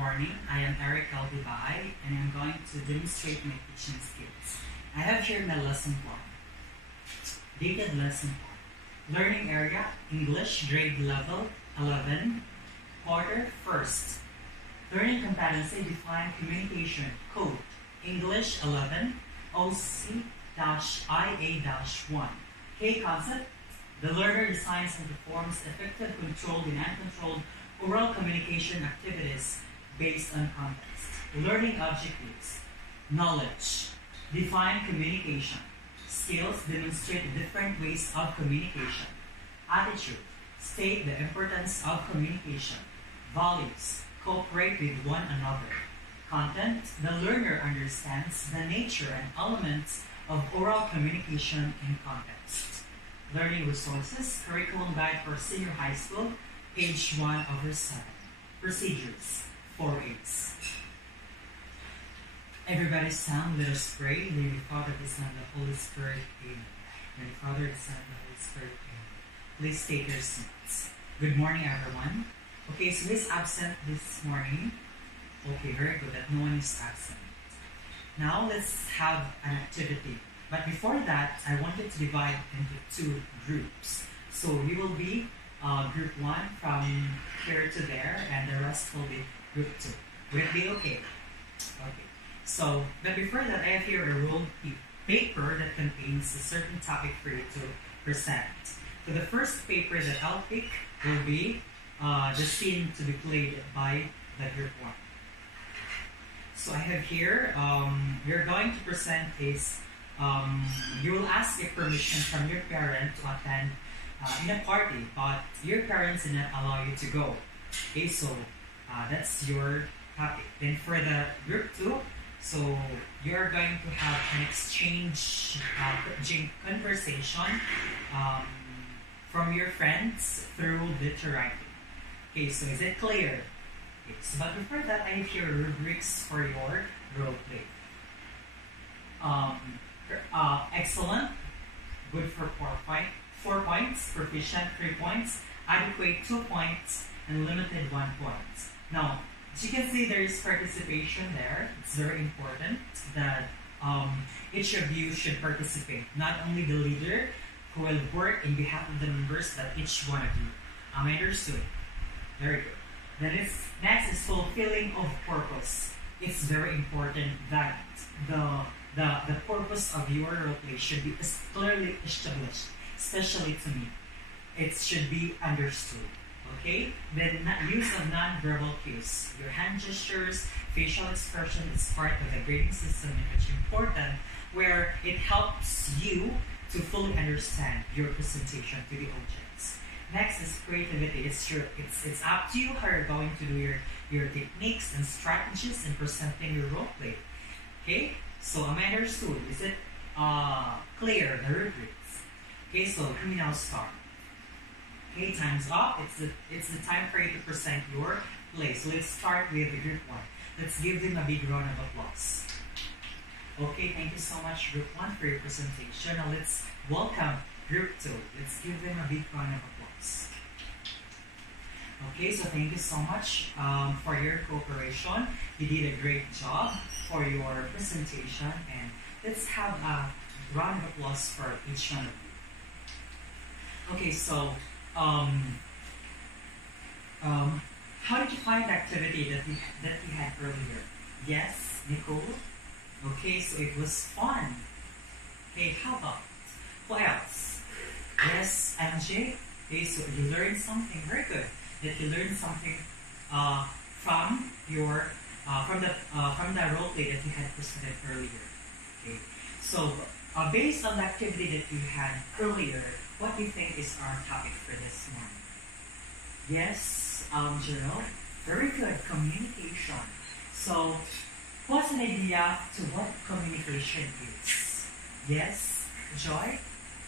morning. I am Eric Albibai and I'm going to demonstrate my teaching skills. I have here my lesson plan. Dated lesson plan. Learning area, English, grade level 11, quarter 1st. Learning competency, define communication, code, English 11, OC-IA-1. K concept, the learner designs and performs effective, controlled, and uncontrolled oral communication activities based on context. Learning objectives, knowledge, define communication, skills, demonstrate the different ways of communication, attitude, state the importance of communication, values, cooperate with one another, content, the learner understands the nature and elements of oral communication in context. Learning resources, curriculum guide for senior high school, page 1/7. Procedures, 4A's. Everybody stand, let us pray. In the name of the Father, the Son, and the Holy Spirit, amen. In the name of the Father, the Son, and the Holy Spirit, amen. Please take your seats. Good morning, everyone. Okay, so who is absent this morning? Okay, very good, that no one is absent. Now, let's have an activity. But before that, I wanted to divide into 2 groups. So we will be group 1 from here to there, and the rest will be group 2. Will it be okay? Okay. So, but before that, I have here a ruled paper that contains a certain topic for you to present. So the first paper that I'll pick will be the scene to be played by the group 1. So I have here, you're going to present is, you will ask a permission from your parent to attend in a party, but your parents did not allow you to go. Okay, so that's your topic. Then for the group 2, so you're going to have an exchange conversation from your friends through letter writing. Okay, so is it clear? Okay, so but before that, I have here rubrics for your role play. Excellent, good for 4 points, proficient 3 points, adequate 2 points, and limited 1 point. Now, as you can see, there is participation there. It's very important that each of you should participate. Not only the leader who will work in behalf of the members, but each one of you. Am I understood? Very good. Then next is fulfilling of purpose. It's very important that the purpose of your role play should be clearly established, especially to me. It should be understood. Okay? Then use of non-verbal cues. Your hand gestures, facial expression is part of the grading system, and it's important where it helps you to fully understand your presentation to the audience. Next is creativity. It's up to you how you're going to do your techniques and strategies in presenting your role play. Okay? So am I understood? Is it clear, the rubrics? Okay, so let me now start. Okay, time's up. It's the time for you to present your play. So let's start with group 1. Let's give them a big round of applause. Okay, thank you so much, group 1, for your presentation. Now let's welcome group 2. Let's give them a big round of applause. Okay, so thank you so much for your cooperation. You did a great job for your presentation, and let's have a round of applause for each one of you. Okay, so how did you find the activity that we had earlier? Yes, Nicole? Okay, so it was fun. Okay, how about? What else? Yes, MJ? Okay, so you learned something very good. That you learned something from the role play that you had presented earlier. Okay, so based on the activity that you had earlier, what do you think is our topic for this morning? Yes, Jerome? Very good, communication. So, what's an idea to what communication is? Yes, Joy?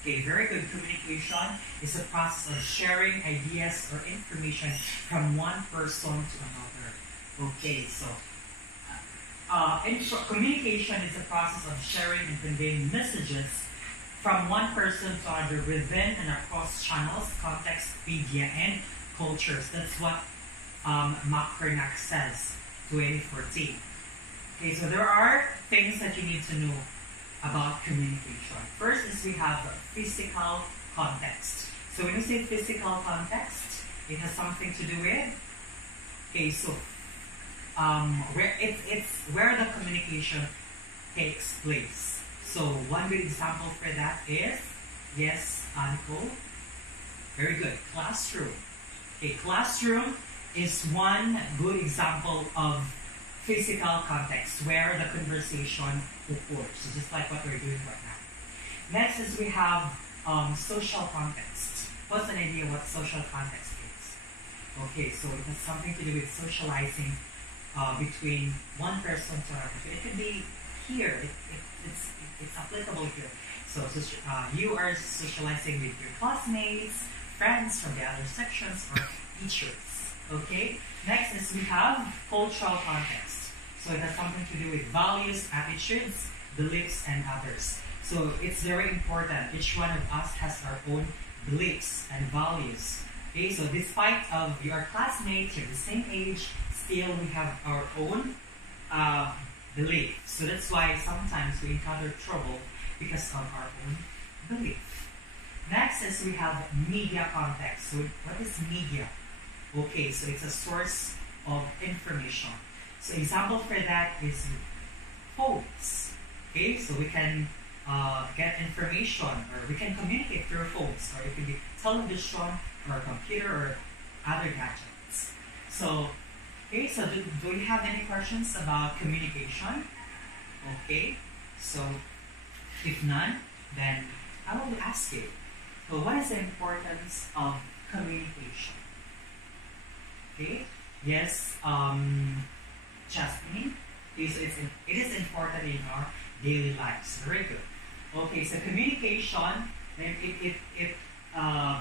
Okay, very good. Communication is a process of sharing ideas or information from one person to another. Okay, so communication is a process of sharing and conveying messages from one person to another within and across channels, context, media, and cultures. That's what Mac says. 2014. Okay, so there are things that you need to know about communication. First is we have physical context. So when you say physical context, it has something to do with, okay, so where it's where the communication takes place. So one good example for that is, yes, Nicole, very good, classroom. Okay, classroom is one good example of physical context where the conversation occurs. So just like what we're doing right now. Next is we have social context. What's an idea what social context is? Okay, so it has something to do with socializing between one person to another. So it could be here. It's applicable here. So you are socializing with your classmates, friends from the other sections, or teachers. Okay. Next is we have cultural context. So it has something to do with values, attitudes, beliefs, and others. So it's very important. Each one of us has our own beliefs and values. Okay, so despite of your classmates, you're the same age, still we have our own belief. So that's why sometimes we encounter trouble because of our own belief. Next is we have media context. So what is media? Okay, so it's a source of information. So example for that is phones. Okay, so we can get information, or we can communicate through phones, or it could be television or computer or other gadgets. So, okay, so do you have any questions about communication? Okay, so if none, then I will ask you, so what is the importance of communication? Okay, yes, Jasmine, it is important in our daily lives. Very good. Okay, so communication, it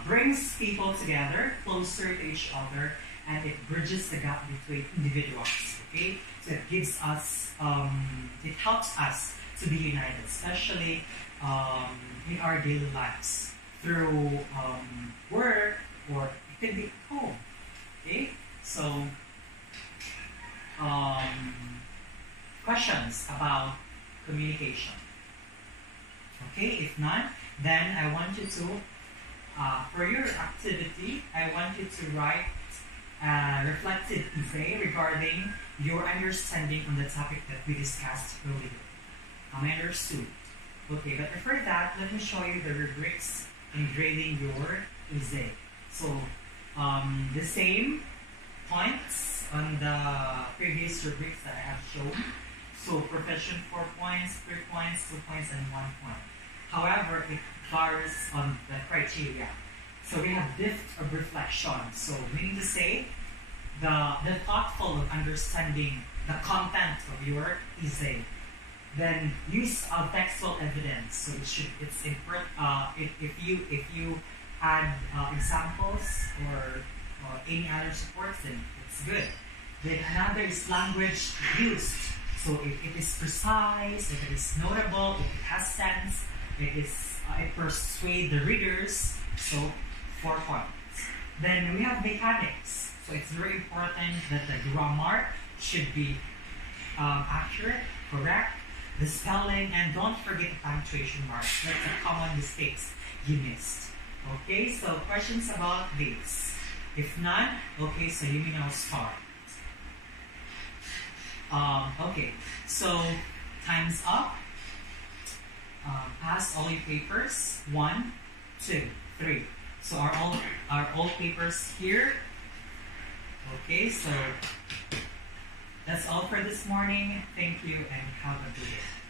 brings people together, closer to each other, and it bridges the gap between individuals. Okay, so it gives us, it helps us to be united, especially in our daily lives through work, or it could be home. Okay, so questions about communication. Okay, if not, then I want you to, for your activity, I want you to write a reflective essay regarding your understanding on the topic that we discussed earlier. I understood. Okay, but before that, let me show you the rubrics in grading your essay. So, the same points on the previous rubrics that I have shown. So profession 4 points, 3 points, 2 points, and 1 point. However, it varies on the criteria. So we have depth of reflection. So meaning to say, the thoughtful of understanding the content of your essay. Then use of textual evidence. So it's important. If you add examples or any other supports, then it's good. Then another is language used. So if it is precise, if it is notable, if it has sense, it persuades the readers. So 4 points. Then we have mechanics. So it's very important that the grammar should be accurate, correct, the spelling, and don't forget the punctuation marks. That's a common mistakes you missed. Okay, so questions about this? If none, okay, so you may now start. Okay, so time's up. Pass all your papers. 1, 2, 3. So are all papers here? Okay, so that's all for this morning. Thank you and have a good day.